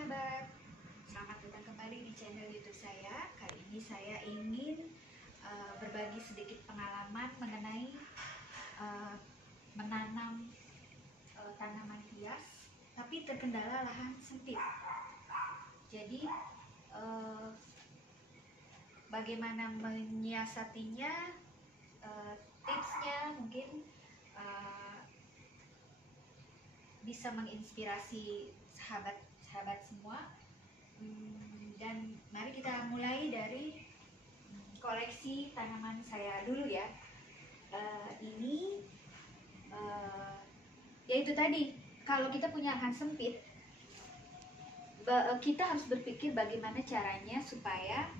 sahabat, selamat datang kembali di channel YouTube saya. Kali ini saya ingin berbagi sedikit pengalaman mengenai menanam tanaman hias, tapi terkendala lahan sempit. Jadi bagaimana menyiasatinya, tipsnya mungkin bisa menginspirasi sahabat-sahabat semua. Dan mari kita mulai dari koleksi tanaman saya dulu ya. Ini yaitu tadi, kalau kita punya lahan sempit, kita harus berpikir bagaimana caranya supaya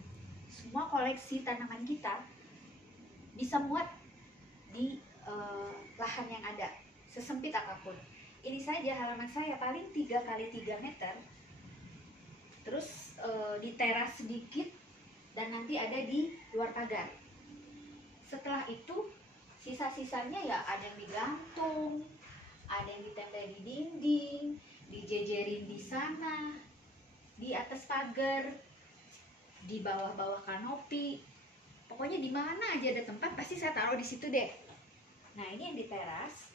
semua koleksi tanaman kita bisa muat di lahan yang ada, sesempit apapun. Ini saja halaman saya paling 3 kali 3 meter, terus di teras sedikit, dan nanti ada di luar pagar. Setelah itu sisa-sisanya ya ada yang digantung, ada yang ditempel di dinding, dijejerin di sana, di atas pagar, di bawah-bawah kanopi. Pokoknya di mana aja ada tempat pasti saya taruh di situ deh. Nah, ini yang di teras.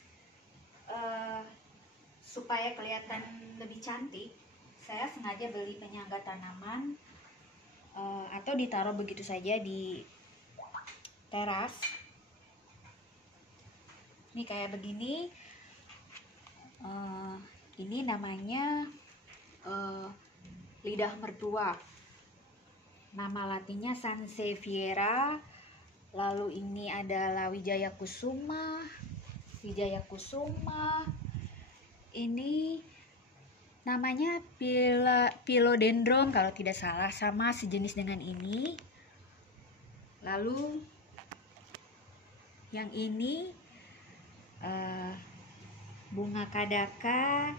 Supaya kelihatan lebih cantik, saya sengaja beli penyangga tanaman atau ditaruh begitu saja di teras. Ini kayak begini. Ini namanya lidah mertua. Nama latinnya Sansevieria. Lalu ini adalah Wijaya Kusuma. Ini namanya Philodendron kalau tidak salah, sama sejenis dengan ini. Lalu yang ini bunga kadaka.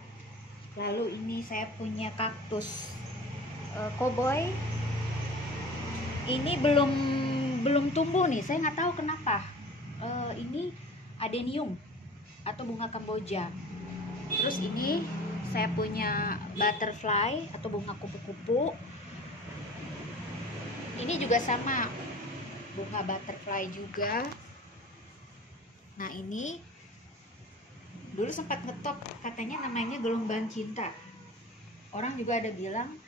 Lalu ini saya punya kaktus koboi. Ini belum tumbuh nih, saya nggak tahu kenapa. Ini adenium atau bunga Kamboja. Terus ini saya punya butterfly atau bunga kupu-kupu. Ini juga sama, bunga butterfly juga. Nah, ini dulu sempat ngetop, katanya namanya gelombang cinta. Orang juga ada bilang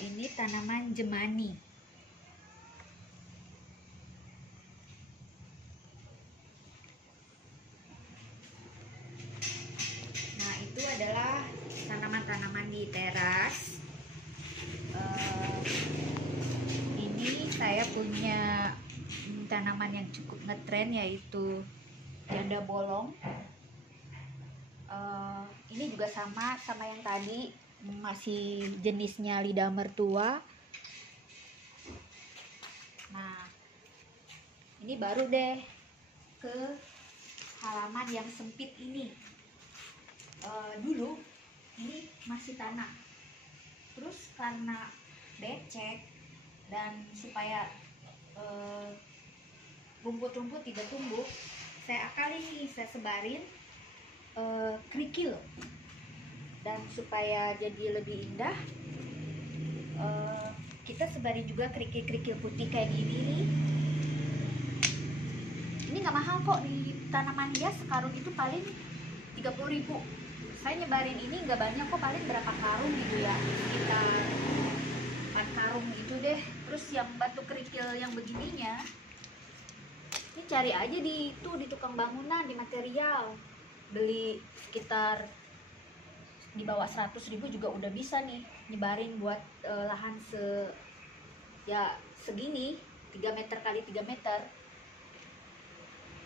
ini tanaman jemani. Itu adalah tanaman-tanaman di teras. Ini saya punya tanaman yang cukup ngetren, yaitu janda bolong. Ini juga sama yang tadi, masih jenisnya lidah mertua. Nah, ini baru deh ke halaman yang sempit ini. Dulu ini masih tanah, terus karena becek dan supaya rumput-rumput tidak tumbuh, saya akali nih, saya sebarin kerikil, dan supaya jadi lebih indah kita sebarin juga kerikil-kerikil putih kayak gini nih. Ini nggak mahal kok, di tanaman hias sekarung itu paling 30.000. Saya nyebarin ini nggak banyak kok, paling berapa karung gitu ya, sekitar 4 karung gitu deh. Terus yang batu kerikil yang begininya, ini cari aja di tukang bangunan, di material, beli sekitar di bawah 100.000 juga udah bisa nih nyebarin buat lahan segini, 3 meter kali 3 meter.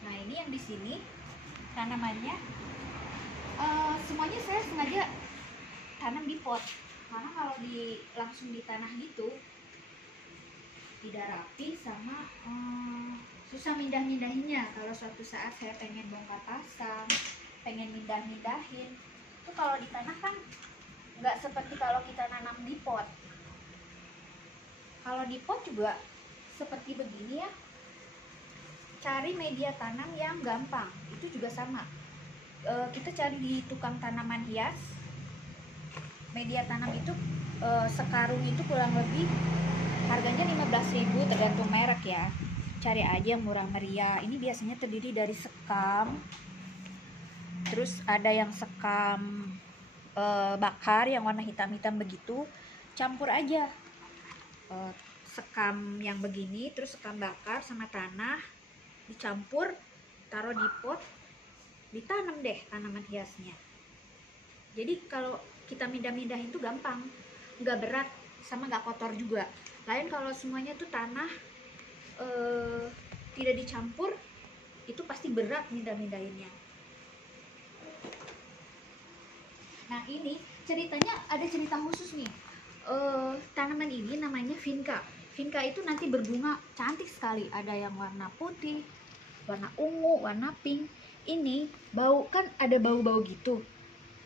Nah, ini yang di sini tanamannya semuanya saya sengaja tanam di pot, karena kalau langsung di tanah gitu tidak rapi, sama susah mindah-mindahinnya. Kalau suatu saat saya pengen bongkar pasang, pengen mindahin, itu kalau di tanah kan nggak seperti kalau kita nanam di pot. Kalau di pot juga seperti begini ya, cari media tanam yang gampang. Itu juga sama, kita cari di tukang tanaman hias, media tanam itu sekarung itu kurang lebih harganya 15.000, tergantung merek ya. Cari aja yang murah meriah. Ini biasanya terdiri dari sekam, terus ada yang sekam bakar yang warna hitam-hitam begitu. Campur aja sekam yang begini, terus sekam bakar sama tanah dicampur, taruh di pot, ditanam deh tanaman hiasnya. Jadi kalau kita mindah-mindahin tuh gampang, nggak berat, sama nggak kotor juga. Lain kalau semuanya tuh tanah tidak dicampur, itu pasti berat mindah-mindahinnya. Nah ini ceritanya, ada cerita khusus nih. Tanaman ini namanya vinca. Vinca itu nanti berbunga cantik sekali. Ada yang warna putih, warna ungu, warna pink. Ini bau, kan ada bau-bau gitu.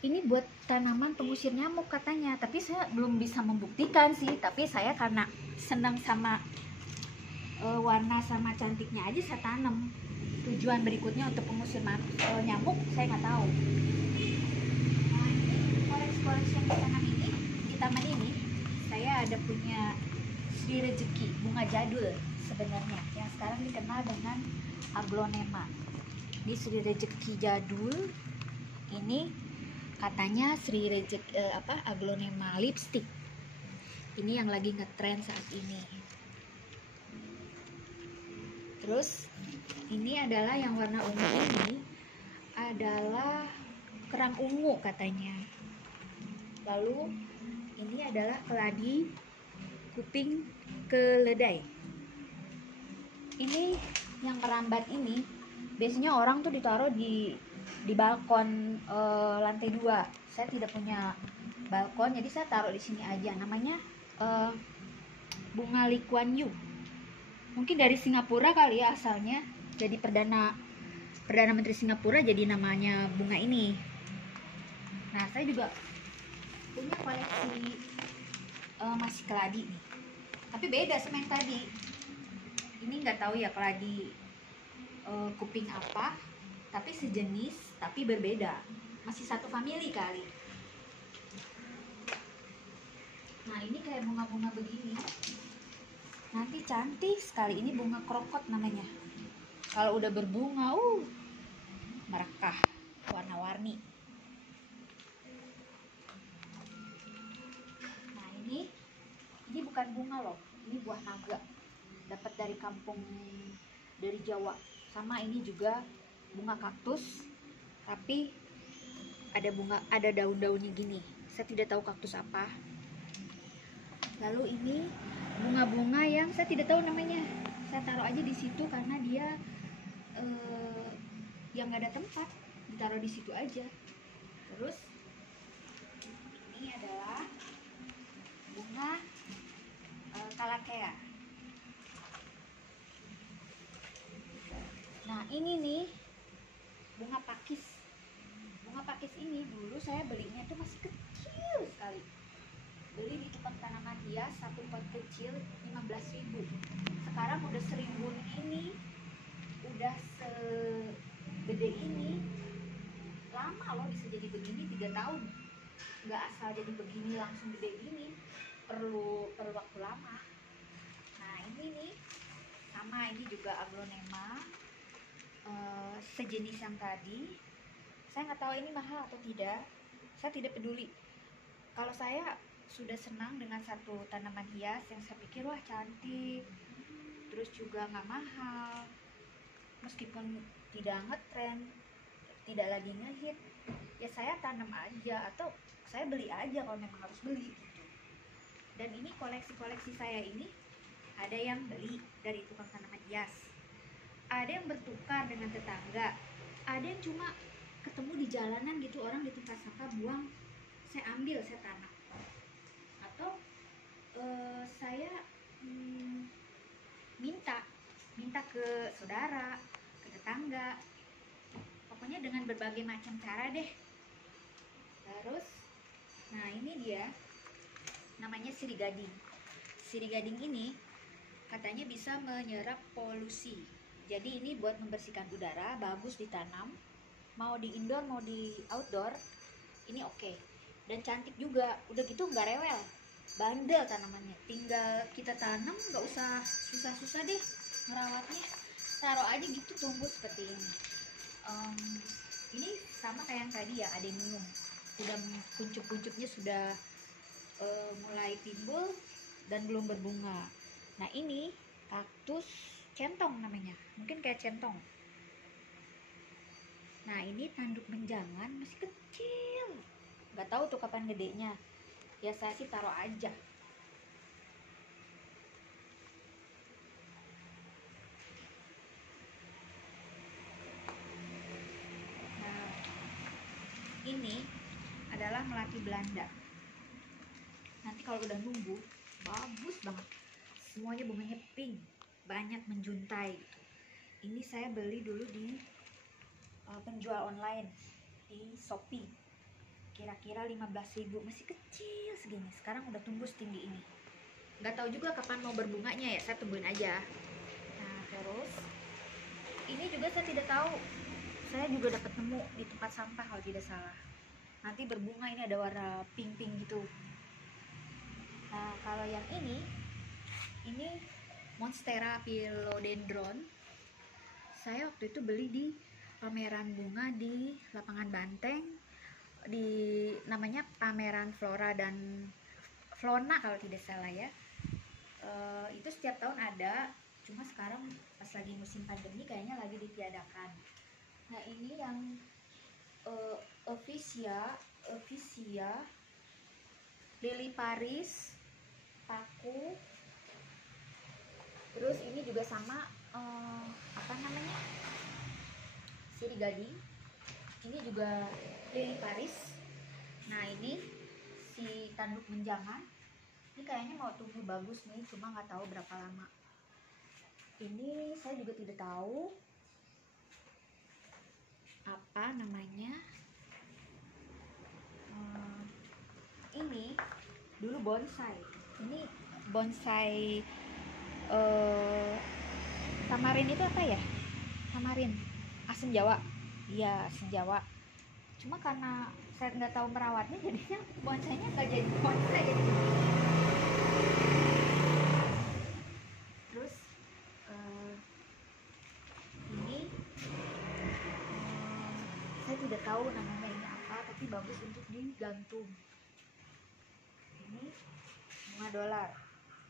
Ini buat tanaman pengusir nyamuk katanya. Tapi saya belum bisa membuktikan sih. Tapi saya karena senang sama warna sama cantiknya aja saya tanam. Tujuan berikutnya untuk pengusir nyamuk saya nggak tahu. Nah ini koleksi yang ditanam ini, di taman ini saya ada punya Sri Rezeki, bunga jadul sebenarnya yang sekarang dikenal dengan aglonema. Di Sri Rezeki jadul ini katanya Sri Rezeki aglonema lipstick. Ini yang lagi ngetrend saat ini. Terus ini adalah yang warna ungu, ini adalah kerang ungu katanya. Lalu ini adalah keladi kuping keledai. Ini yang merambat ini biasanya orang tuh ditaruh di balkon lantai 2. Saya tidak punya balkon, jadi saya taruh di sini aja. Namanya bunga Lee Kuan Yew. Mungkin dari Singapura kali ya asalnya. Jadi perdana menteri Singapura jadi namanya bunga ini. Nah saya juga punya koleksi masih keladi nih, tapi beda sama yang tadi. Ini nggak tahu ya keladi kuping apa, tapi sejenis tapi berbeda, masih satu famili kali. Nah ini kayak bunga-bunga begini, nanti cantik sekali. Ini bunga krokot namanya. Kalau udah berbunga merekah, warna-warni. Nah ini bukan bunga loh, ini buah naga, dapat dari kampung dari Jawa. Sama ini juga bunga kaktus, tapi ada daun-daunnya gini. Saya tidak tahu kaktus apa. Lalu ini bunga-bunga yang saya tidak tahu namanya. Saya taruh aja di situ karena dia yang nggak ada tempat, ditaruh di situ aja. Terus ini adalah bunga kalakea. Nah ini nih bunga pakis. Bunga pakis ini dulu saya belinya tuh masih kecil sekali. Beli di tukang tanaman hias, satu pot kecil 15.000. Sekarang udah 1.000 ini, udah segede ini. Lama loh bisa jadi begini, 3 tahun. Nggak asal jadi begini langsung gede gini, perlu waktu lama. Nah ini nih sama, ini juga aglonema sejenis yang tadi. Saya nggak tahu ini mahal atau tidak, saya tidak peduli. Kalau saya sudah senang dengan satu tanaman hias yang saya pikir wah cantik, terus juga nggak mahal, meskipun tidak ngetrend, tidak lagi ngehit, ya saya tanam aja atau saya beli aja kalau memang harus beli gitu. Dan ini koleksi saya ini ada yang beli dari tukang tanaman hias, ada yang bertukar dengan tetangga, ada yang cuma ketemu di jalanan gitu, orang di tempat sampah buang, saya ambil, saya tanam. Atau saya minta ke saudara, ke tetangga, pokoknya dengan berbagai macam cara deh. Terus nah ini dia namanya sirih gading. Sirih gading ini katanya bisa menyerap polusi, jadi ini buat membersihkan udara, bagus ditanam mau di indoor mau di outdoor, ini oke. dan cantik juga. Udah gitu nggak rewel, bandel tanamannya. Tinggal kita tanam, nggak usah susah-susah deh merawatnya, taruh aja gitu tumbuh seperti ini. Ini sama kayak yang tadi ya, adenium, sudah kuncup-kuncupnya sudah mulai timbul dan belum berbunga. Nah ini kaktus centong namanya, mungkin kayak centong. Nah ini tanduk menjangan masih kecil, nggak tahu tuh kapan gedenya. Ya saya sih taruh aja. Nah ini adalah melati Belanda. Nanti kalau udah nunggu bagus banget, semuanya bunganya pink, banyak menjuntai gitu. Ini saya beli dulu di penjual online di Shopee, kira-kira 15.000, masih kecil segini. Sekarang udah tumbuh setinggi ini. Nggak tahu juga kapan mau berbunganya ya, saya tungguin aja. Nah terus ini juga saya tidak tahu, saya juga dapat nemu di tempat sampah kalau tidak salah. Nanti berbunga, ini ada warna pink-pink gitu. Nah kalau yang ini Monstera philodendron. Saya waktu itu beli di pameran bunga di lapangan Banteng, di namanya pameran Flora dan Flona kalau tidak salah ya. Itu setiap tahun ada, cuma sekarang pas lagi musim pandemi kayaknya lagi ditiadakan. Nah ini yang Ephesia Lily Paris paku. Terus ini juga sama apa namanya, sirih gading. Ini juga Lily Paris. Nah ini si tanduk menjangan, ini kayaknya mau tumbuh bagus nih, cuma nggak tahu berapa lama. Ini saya juga tidak tahu apa namanya. Ini dulu bonsai. Ini bonsai tamarin itu apa ya? Tamarin, asam Jawa. Iya, asam Jawa. Cuma karena saya nggak tahu merawatnya, jadinya bonsainya nggak jadi bonsai. Terus ini saya tidak tahu namanya ini apa, tapi bagus untuk digantung. Ini bunga dolar.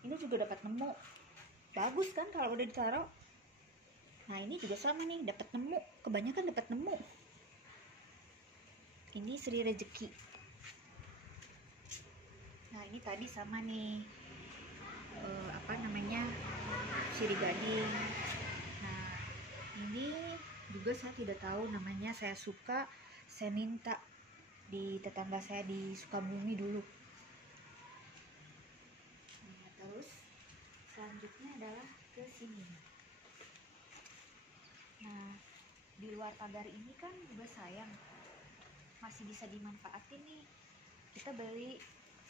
Ini juga dapat nemu. Bagus kan kalau udah ditaruh. Nah ini juga sama nih, dapat nemu. Kebanyakan dapat nemu. Ini Sri Rezeki. Nah ini tadi sama nih, apa namanya, sirih gading. Nah ini juga saya tidak tahu namanya. Saya suka, saya minta di tetangga saya di Sukabumi dulu. Nah, terus selanjutnya adalah ke sini. Nah di luar pagar ini kan juga sayang, masih bisa dimanfaatin nih. Kita beli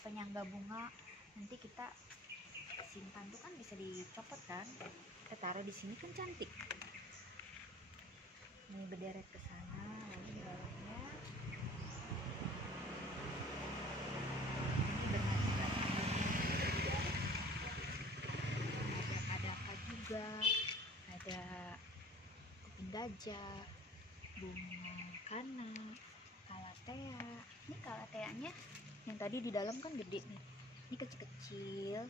penyangga bunga, nanti kita simpan tuh kan bisa dicopot kan, kita taruh di sini kan cantik. Ini berderet ke sana, lalu di bawahnya ini ada apa juga, ada kuping gajah, bunga kana, kalatea. Ini kalateanya yang tadi di dalam kan gede nih, ini kecil-kecil.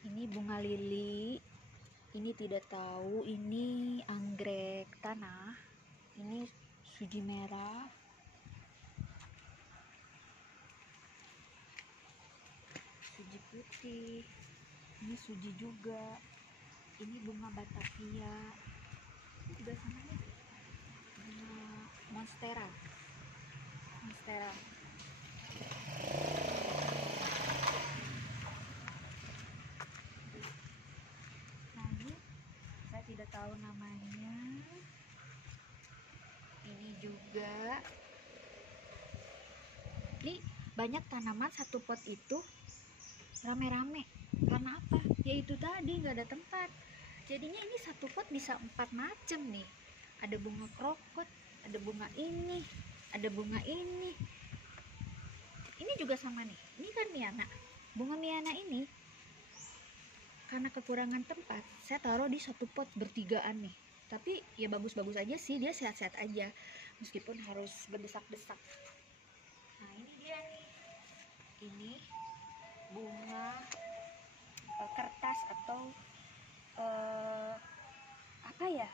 Ini bunga lili, ini tidak tahu, ini anggrek tanah, ini suji merah, suji putih, ini suji juga, ini bunga Batavia, ini juga sama nih, bunga monstera. Nah ini saya tidak tahu namanya. Ini juga, ini banyak tanaman satu pot itu rame-rame. Karena apa? Ya itu tadi nggak ada tempat. Jadinya ini satu pot bisa 4 macam nih. Ada bunga krokot, ada bunga ini, ada bunga ini juga sama nih, ini kan Miana. Bunga Miana ini karena kekurangan tempat, saya taruh di satu pot bertigaan nih. Tapi ya bagus-bagus aja sih, dia sehat-sehat aja meskipun harus berdesak-desak. Nah ini dia nih, ini bunga kertas atau apa ya,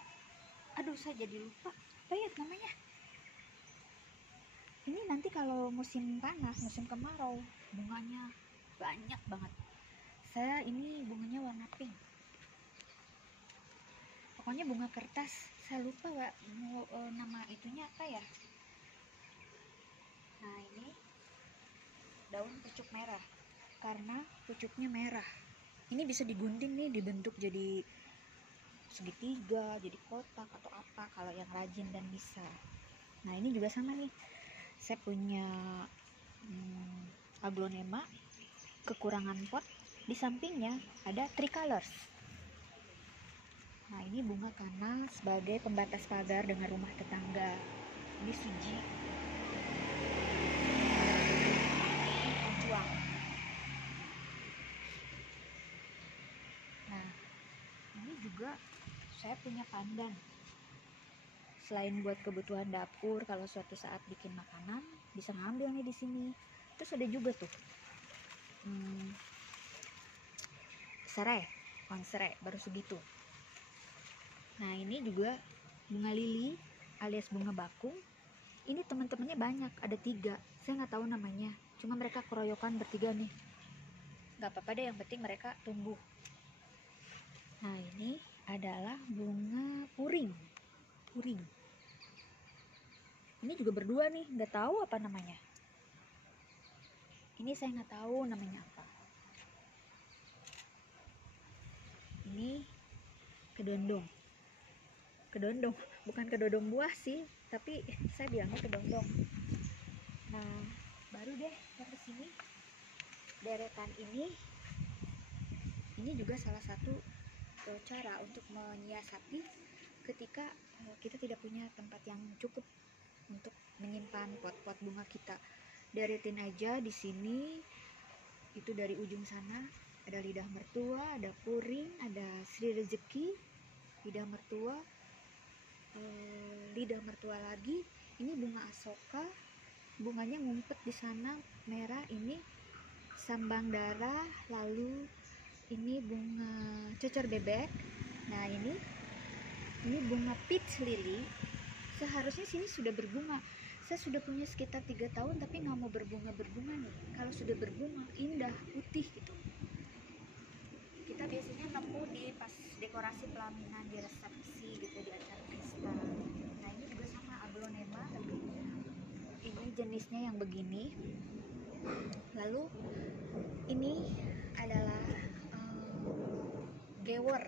aduh saya jadi lupa apa ya namanya. Ini nanti kalau musim panas, musim kemarau, bunganya banyak banget. Saya ini bunganya warna pink, pokoknya bunga kertas. Saya lupa nama itunya apa ya. Nah ini daun pucuk merah, karena pucuknya merah. Ini bisa digunting nih, dibentuk jadi segitiga, jadi kotak atau apa kalau yang rajin dan bisa. Nah ini juga sama nih, saya punya aglonema, kekurangan pot. Di sampingnya ada tricolors. Nah ini bunga karena sebagai pembatas pagar dengan rumah tetangga. Ini suji, juang. Nah ini juga saya punya pandan. Selain buat kebutuhan dapur, kalau suatu saat bikin makanan bisa ngambil nih di sini. Terus ada juga tuh serai, pohon serai baru segitu. Nah ini juga bunga lili alias bunga bakung. Ini teman-temannya banyak, ada 3. Saya nggak tahu namanya, cuma mereka keroyokan bertiga nih. Nggak apa-apa deh, yang penting mereka tumbuh. Nah ini adalah bunga puring. Ini juga berdua nih, nggak tahu apa namanya. Ini saya nggak tahu namanya apa. Ini kedondong, bukan kedondong buah sih, tapi saya bilangnya kedondong. Nah baru deh yang kesini, deretan ini juga salah satu cara untuk menyiasati ketika kita tidak punya tempat yang cukup untuk menyimpan pot-pot bunga kita. Deretin aja di sini, itu dari ujung sana ada lidah mertua, ada puring, ada Sri Rezeki, lidah mertua, lidah mertua lagi. Ini bunga asoka, bunganya ngumpet di sana merah. Ini sambang darah, lalu ini bunga cocor bebek. Nah ini bunga peach lily. Seharusnya sini sudah berbunga. Saya sudah punya sekitar 3 tahun tapi nggak mau berbunga nih. Kalau sudah berbunga indah, putih gitu. Kita biasanya nemu di pas dekorasi pelaminan, di resepsi gitu, di acara pesta. Nah ini juga sama aglonema, ini jenisnya yang begini. Lalu ini adalah gewer,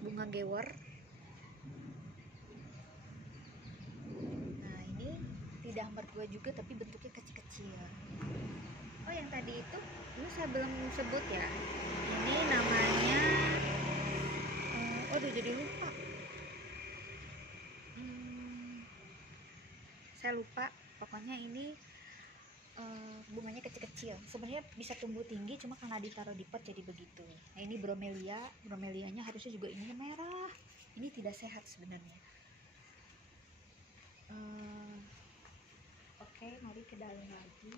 bunga gewer. Nah ini lidah mertua juga tapi bentuknya kecil-kecil. Oh yang tadi itu ini saya belum sebut ya, ini namanya aduh jadi lupa, saya lupa. Pokoknya ini bunganya kecil-kecil, sebenarnya bisa tumbuh tinggi, cuma karena ditaruh di pot jadi begitu. Nah ini bromelianya harusnya juga ini merah. Ini tidak sehat sebenarnya. Oke, mari ke dalam lagi.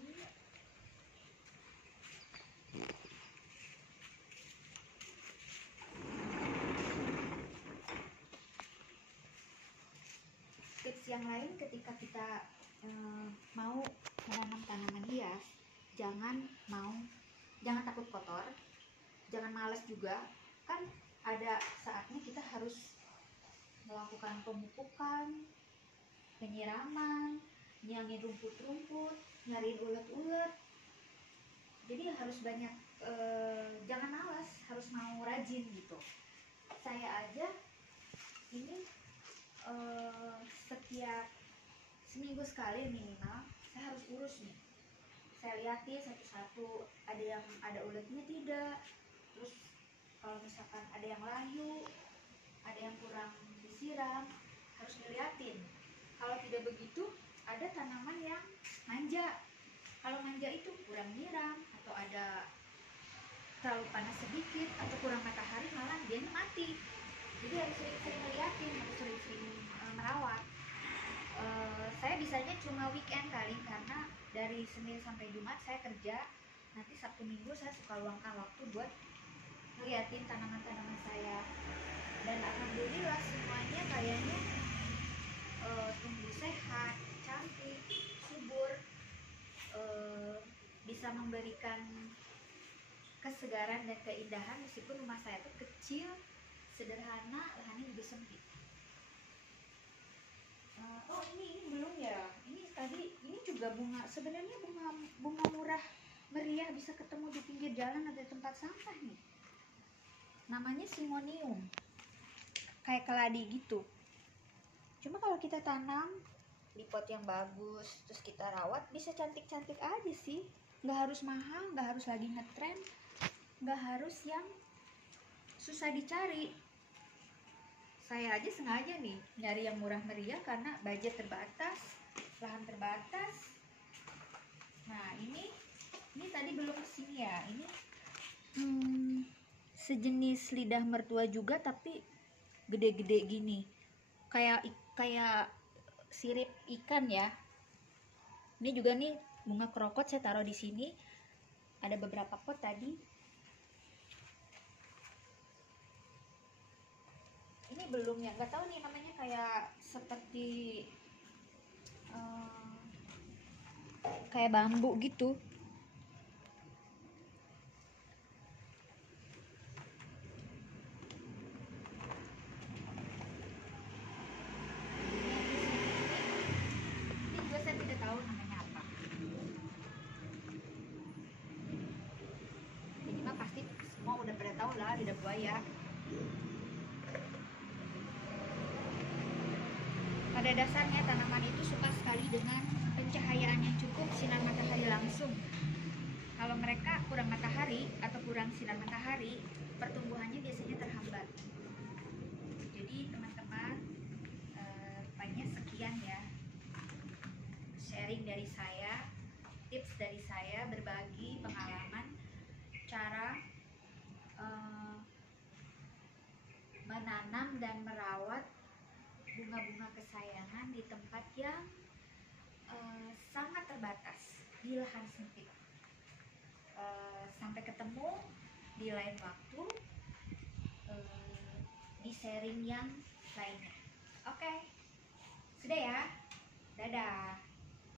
Tips yang lain ketika kita mau menanam tanaman hias, jangan takut kotor, jangan malas juga. Kan ada saatnya kita harus melakukan pemupukan, penyiraman, nyangin rumput-rumput, nyariin ulet-ulet. Jadi harus banyak, jangan malas, harus mau rajin gitu. Saya aja ini setiap seminggu sekali minimal saya harus urus nih. Saya lihatin satu-satu, ada uletnya tidak. Terus kalau misalkan ada yang layu, ada yang kurang disiram, harus dilihatin. Kalau tidak begitu ada tanaman yang manja. Kalau manja itu kurang nyiram, atau ada terlalu panas sedikit, atau kurang matahari, malah dia mati. Jadi harus sering-sering ngeliatin, harus sering-sering merawat. Saya bisanya cuma weekend kali, karena dari Senin sampai Jumat saya kerja. Nanti Sabtu Minggu saya suka luangkan waktu buat ngeliatin tanaman-tanaman saya. Dan alhamdulillah semuanya kayaknya tumbuh sehat, cantik, subur, bisa memberikan kesegaran dan keindahan meskipun rumah saya tuh kecil, sederhana, lahannya juga sempit. Oh ini belum ya. Ini tadi ini juga bunga, sebenarnya bunga murah meriah bisa ketemu di pinggir jalan atau di tempat sampah nih. Namanya simonium, kayak keladi gitu. Cuma kalau kita tanam di pot yang bagus, terus kita rawat, bisa cantik-cantik aja sih. Nggak harus mahal, nggak harus lagi ngetren, nggak harus yang susah dicari. Saya aja sengaja nih nyari yang murah meriah karena budget terbatas, lahan terbatas. Nah ini tadi belum kesini ya. Ini sejenis lidah mertua juga tapi gede-gede gini, kayak sirip ikan ya. Ini juga nih bunga krokot saya taruh di sini. Ada beberapa pot tadi. Ini belum ya, nggak tahu nih namanya, kayak seperti kayak bambu gitu. Ini juga saya tidak tahu namanya apa. Ini mah pasti semua udah pada tahu lah, lidah buaya. Pada dasarnya tanaman itu suka sekali dengan pencahayaan yang cukup, sinar matahari langsung. Kalau mereka kurang matahari atau kurang sinar matahari, pertumbuhannya biasanya terhambat. Jadi teman-teman, rupanya sekian ya sharing dari saya, tips dari saya, berbagi pengalaman cara menanam dan merawat bunga-bunga kesayangan di tempat yang sangat terbatas, di lahan sempit. Sampai ketemu di lain waktu, di sharing yang lainnya. Oke, sudah ya, dadah.